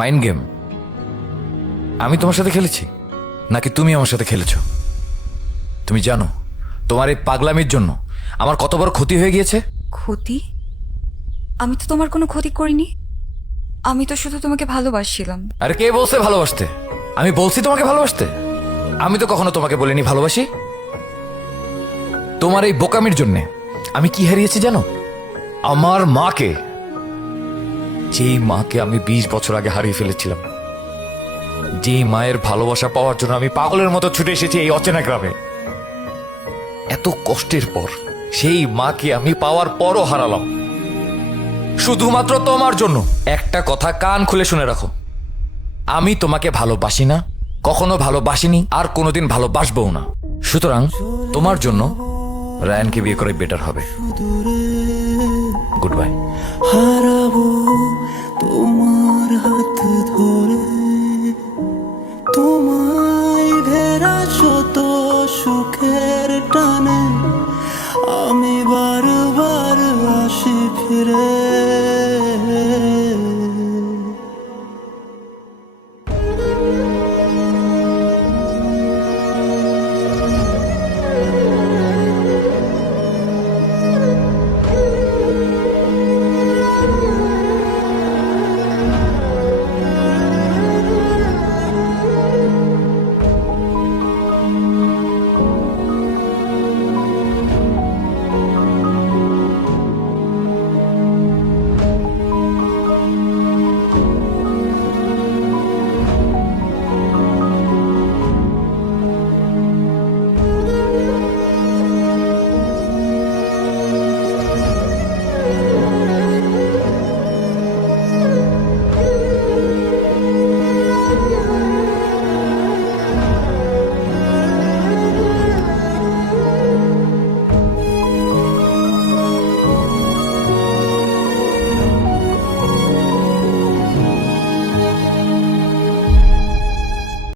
Mind game আমি তোমার সাথে খেলেছি নাকি তুমি আমার সাথে খেলেছো? তুমি জানো তোমার এই পাগলামির জন্য আমার কত বড় ক্ষতি হয়ে গিয়েছে? ক্ষতি? আমি তো তোমার কোনো ক্ষতি করিনি। আমি তো শুধু তোমাকে ভালোবাসছিলাম। আরে কে বলছে ভালোবাসতে? আমি বলছি তোমাকে ভালোবাসতে? আমি তো কখনো তোমাকে বলিনি ভালোবাসি। তোমার এই বোকামির জন্য আমি কি হারিয়েছি জানো? আমার মাকে, যেই মাকে আমি 20 বছর আগে হারিয়ে ফেলেছিলাম, যেই মায়ের ভালোবাসা পাওয়ার জন্য আমি পাগলের মতো ছুটে এসেছি এই অচেনা গ্রামে। এত কষ্টের পর সেই মাকে আমি পাওয়ার পরও হারালাম শুধুমাত্র তোমার জন্য। একটা কথা কান খুলে শুনে রাখো, আমি তোমাকে ভালোবাসি না, কখনো ভালোবাসিনি, আর কোনোদিন ভালোবাসবও না। সুতরাং তোমার জন্য রায়ানকে বিয়ে করাই বেটার হবে। Good bye. হারাবো তোমার হাত